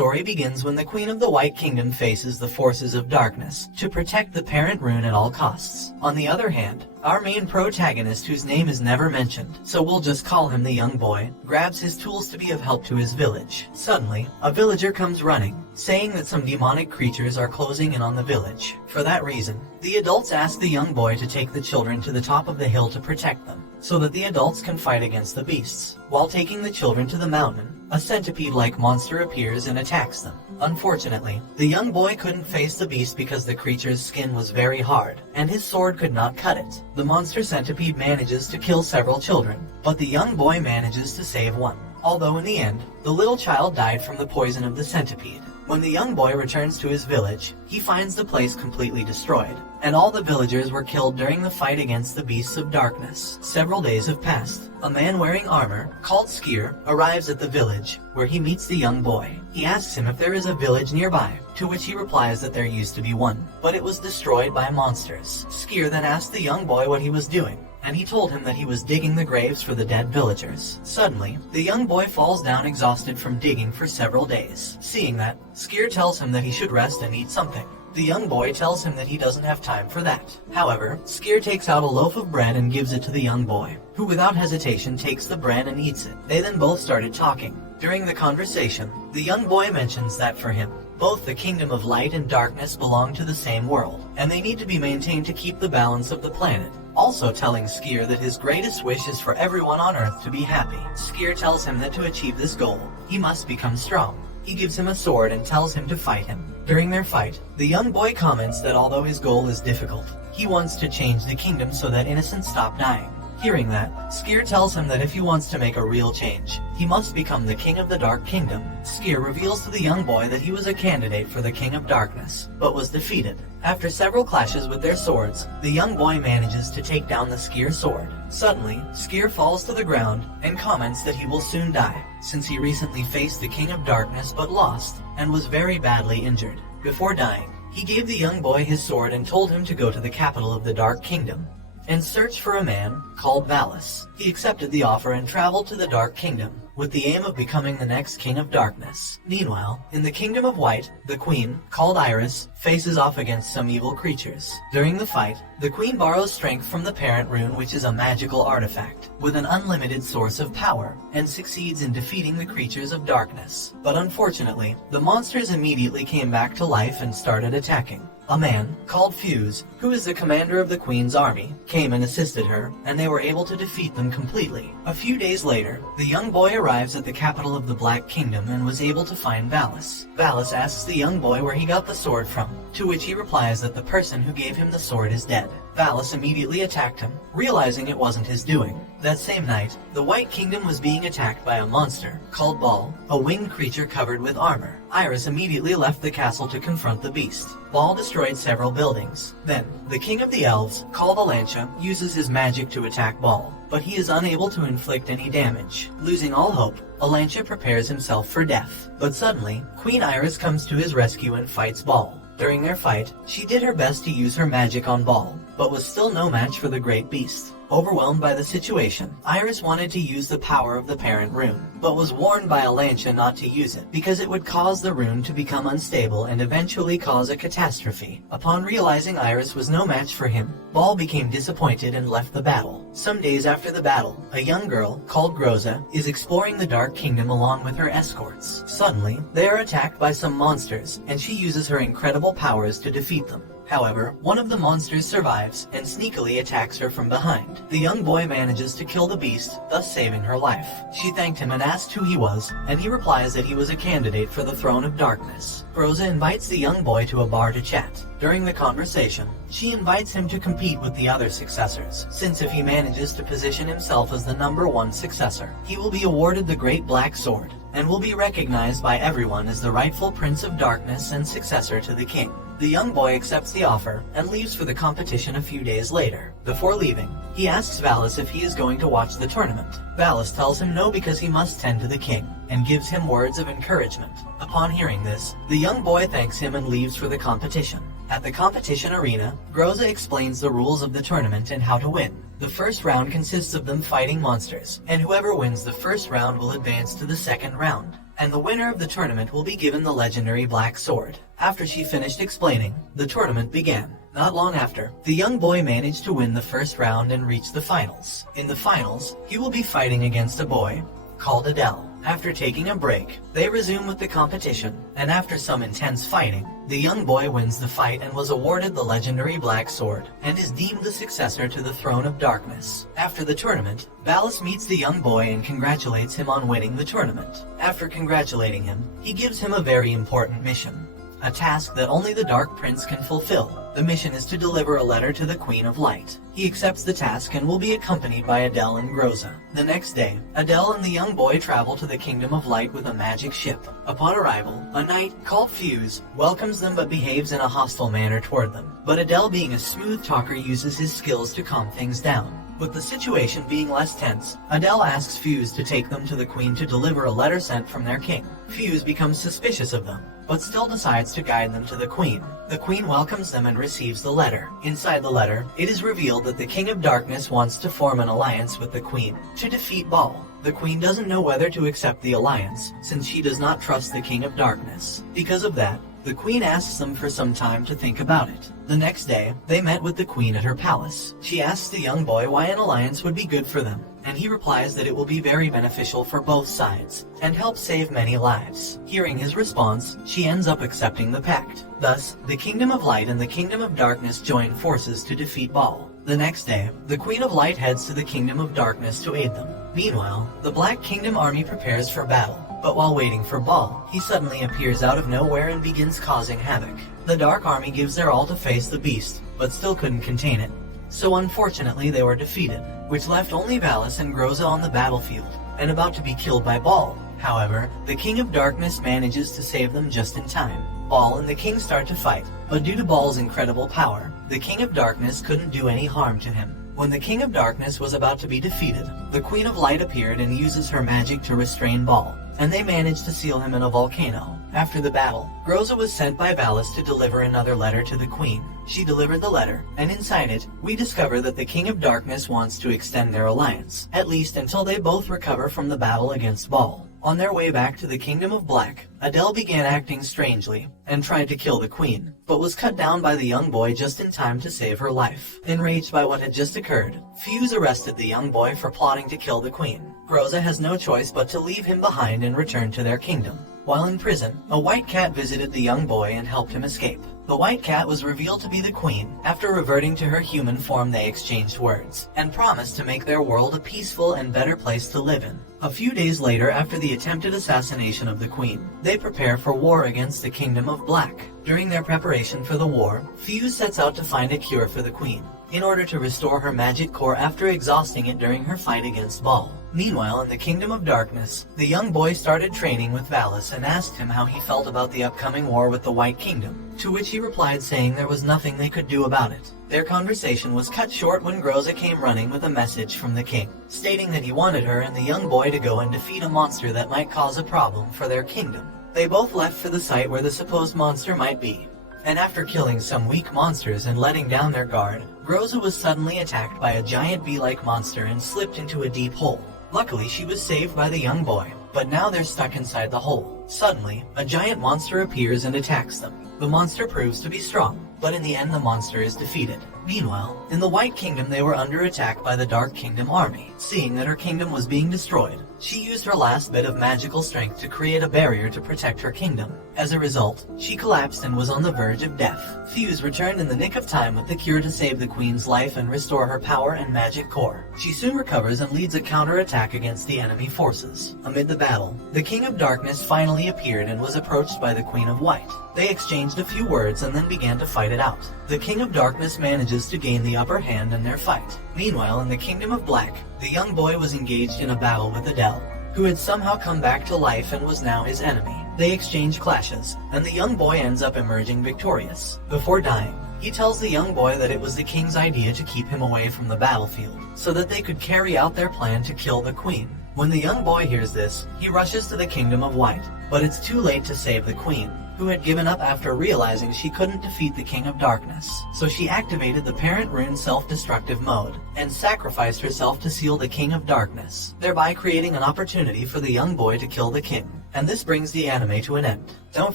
story begins when the Queen of the White Kingdom faces the forces of darkness to protect the parent rune at all costs. On the other hand, our main protagonist, whose name is never mentioned, so we'll just call him the young boy, grabs his tools to be of help to his village. Suddenly, a villager comes running, saying that some demonic creatures are closing in on the village. For that reason, the adults ask the young boy to take the children to the top of the hill to protect them, so that the adults can fight against the beasts. While taking the children to the mountain, a centipede-like monster appears and attacks them. Unfortunately, the young boy couldn't face the beast because the creature's skin was very hard, and his sword could not cut it. The monster centipede manages to kill several children, but the young boy manages to save one. Although in the end, the little child died from the poison of the centipede. When the young boy returns to his village, he finds the place completely destroyed, and all the villagers were killed during the fight against the beasts of darkness. Several days have passed. A man wearing armor, called Skier, arrives at the village, where he meets the young boy. He asks him if there is a village nearby, to which he replies that there used to be one, but it was destroyed by monsters. Skier then asked the young boy what he was doing, and he told him that he was digging the graves for the dead villagers. Suddenly, the young boy falls down exhausted from digging for several days. Seeing that, Skier tells him that he should rest and eat something. The young boy tells him that he doesn't have time for that. However, Skier takes out a loaf of bread and gives it to the young boy, who without hesitation takes the bread and eats it. They then both started talking. During the conversation, the young boy mentions that for him, both the kingdom of light and darkness belong to the same world, and they need to be maintained to keep the balance of the planet. Also telling Skier that his greatest wish is for everyone on Earth to be happy. Skier tells him that to achieve this goal, he must become strong. He gives him a sword and tells him to fight him. During their fight, the young boy comments that although his goal is difficult, he wants to change the kingdom so that innocents stop dying. Hearing that, Skier tells him that if he wants to make a real change, he must become the king of the Dark Kingdom. Skier reveals to the young boy that he was a candidate for the King of Darkness, but was defeated. After several clashes with their swords, the young boy manages to take down the Skier sword. Suddenly, Skier falls to the ground and comments that he will soon die, since he recently faced the King of Darkness but lost, and was very badly injured. Before dying, he gave the young boy his sword and told him to go to the capital of the Dark Kingdom and search for a man called Valis. He accepted the offer and traveled to the Dark Kingdom, with the aim of becoming the next King of Darkness. Meanwhile, in the Kingdom of White, the Queen, called Iris, faces off against some evil creatures. During the fight, the Queen borrows strength from the parent rune, which is a magical artifact, with an unlimited source of power, and succeeds in defeating the creatures of darkness. But unfortunately, the monsters immediately came back to life and started attacking. A man, called Fuse, who is the commander of the Queen's army, came and assisted her, and they were able to defeat them completely. A few days later, the young boy arrives at the capital of the Black Kingdom and was able to find Valis. Valis asks the young boy where he got the sword from, to which he replies that the person who gave him the sword is dead. Valis immediately attacked him, realizing it wasn't his doing. That same night, the White Kingdom was being attacked by a monster called Ball, a winged creature covered with armor. Iris immediately left the castle to confront the beast. Ball destroyed several buildings. Then, the king of the elves, called Alantia, uses his magic to attack Ball, but he is unable to inflict any damage. Losing all hope, Alantia prepares himself for death. But suddenly, Queen Iris comes to his rescue and fights Ball. During their fight, she did her best to use her magic on Ball, but was still no match for the great beast. Overwhelmed by the situation, Iris wanted to use the power of the parent rune, but was warned by Alantia not to use it, because it would cause the rune to become unstable and eventually cause a catastrophe. Upon realizing Iris was no match for him, Ball became disappointed and left the battle. Some days after the battle, a young girl, called Groza, is exploring the Dark Kingdom along with her escorts. Suddenly, they are attacked by some monsters, and she uses her incredible powers to defeat them. However, one of the monsters survives and sneakily attacks her from behind. The young boy manages to kill the beast, thus saving her life. She thanked him and asked who he was, and he replies that he was a candidate for the Throne of Darkness. Groza invites the young boy to a bar to chat. During the conversation, she invites him to compete with the other successors, since if he manages to position himself as the #1 successor, he will be awarded the Great Black Sword, and will be recognized by everyone as the rightful Prince of Darkness and successor to the king. The young boy accepts the offer and leaves for the competition a few days later. Before leaving, he asks Valis if he is going to watch the tournament. Valis tells him no because he must tend to the king, and gives him words of encouragement. Upon hearing this, the young boy thanks him and leaves for the competition. At the competition arena, Groza explains the rules of the tournament and how to win. The first round consists of them fighting monsters, and whoever wins the first round will advance to the second round. and the winner of the tournament will be given the legendary black sword. After she finished explaining, the tournament began. Not long after, the young boy managed to win the first round and reach the finals. In the finals, he will be fighting against a boy called Adele. After taking a break, they resume with the competition, and after some intense fighting, the young boy wins the fight and was awarded the legendary Black Sword, and is deemed the successor to the Throne of Darkness. After the tournament, Valis meets the young boy and congratulates him on winning the tournament. After congratulating him, he gives him a very important mission. A task that only the Dark Prince can fulfill. The mission is to deliver a letter to the Queen of Light. He accepts the task and will be accompanied by Adele and Groza. The next day, Adele and the young boy travel to the Kingdom of Light with a magic ship. Upon arrival, a knight called Fuse welcomes them but behaves in a hostile manner toward them. But Adele, being a smooth talker, uses his skills to calm things down. With the situation being less tense, Adele asks Fuse to take them to the Queen to deliver a letter sent from their king. Fuse becomes suspicious of them, but still decides to guide them to the Queen. The Queen welcomes them and receives the letter. Inside the letter, it is revealed that the King of Darkness wants to form an alliance with the Queen to defeat Baal. The Queen doesn't know whether to accept the alliance, since she does not trust the King of Darkness. Because of that, the Queen asks them for some time to think about it. The next day, they met with the Queen at her palace. She asks the young boy why an alliance would be good for them, and he replies that it will be very beneficial for both sides, and help save many lives. Hearing his response, she ends up accepting the pact. Thus, the Kingdom of Light and the Kingdom of Darkness join forces to defeat Baal. The next day, the Queen of Light heads to the Kingdom of Darkness to aid them. Meanwhile, the Black Kingdom army prepares for battle. But while waiting for Baal, he suddenly appears out of nowhere and begins causing havoc. The Dark Army gives their all to face the beast, but still couldn't contain it. So unfortunately they were defeated, which left only Valis and Groza on the battlefield, and about to be killed by Baal. However, the King of Darkness manages to save them just in time. Baal and the King start to fight, but due to Baal's incredible power, the King of Darkness couldn't do any harm to him. When the King of Darkness was about to be defeated, the Queen of Light appeared and uses her magic to restrain Baal, and they managed to seal him in a volcano. After the battle, Groza was sent by Valis to deliver another letter to the Queen. She delivered the letter, and inside it, we discover that the King of Darkness wants to extend their alliance, at least until they both recover from the battle against Baal. On their way back to the Kingdom of Black, Adele began acting strangely and tried to kill the Queen, but was cut down by the young boy just in time to save her life. Enraged by what had just occurred, Fuse arrested the young boy for plotting to kill the Queen. Groza has no choice but to leave him behind and return to their kingdom. While in prison, a white cat visited the young boy and helped him escape. The white cat was revealed to be the Queen. After reverting to her human form, they exchanged words and promised to make their world a peaceful and better place to live in. A few days later, after the attempted assassination of the Queen, they prepare for war against the Kingdom of Black. During their preparation for the war, Fuse sets out to find a cure for the Queen, in order to restore her magic core after exhausting it during her fight against Baal. Meanwhile, in the Kingdom of Darkness, the young boy started training with Valis and asked him how he felt about the upcoming war with the White Kingdom, to which he replied saying there was nothing they could do about it. Their conversation was cut short when Groza came running with a message from the king, stating that he wanted her and the young boy to go and defeat a monster that might cause a problem for their kingdom. They both left for the site where the supposed monster might be, and after killing some weak monsters and letting down their guard, Groza was suddenly attacked by a giant bee-like monster and slipped into a deep hole. Luckily, she was saved by the young boy, but now they're stuck inside the hole. Suddenly, a giant monster appears and attacks them. The monster proves to be strong, but in the end the monster is defeated. Meanwhile, in the White Kingdom they were under attack by the Dark Kingdom army. Seeing that her kingdom was being destroyed, she used her last bit of magical strength to create a barrier to protect her kingdom. As a result, she collapsed and was on the verge of death. Fuse returned in the nick of time with the cure to save the Queen's life and restore her power and magic core. She soon recovers and leads a counterattack against the enemy forces. Amid the battle, the King of Darkness finally appeared and was approached by the Queen of White. They exchanged a few words and then began to fight it out. The King of Darkness manages to gain the upper hand in their fight. Meanwhile, in the Kingdom of Black, the young boy was engaged in a battle with Adele, who had somehow come back to life and was now his enemy. They exchange clashes, and the young boy ends up emerging victorious. Before dying, he tells the young boy that it was the king's idea to keep him away from the battlefield, so that they could carry out their plan to kill the queen. When the young boy hears this, he rushes to the Kingdom of White, but it's too late to save the queen, who had given up after realizing she couldn't defeat the King of Darkness. So she activated the Parent Rune self-destructive mode, and sacrificed herself to seal the King of Darkness, thereby creating an opportunity for the young boy to kill the king. And this brings the anime to an end. Don't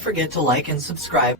forget to like and subscribe.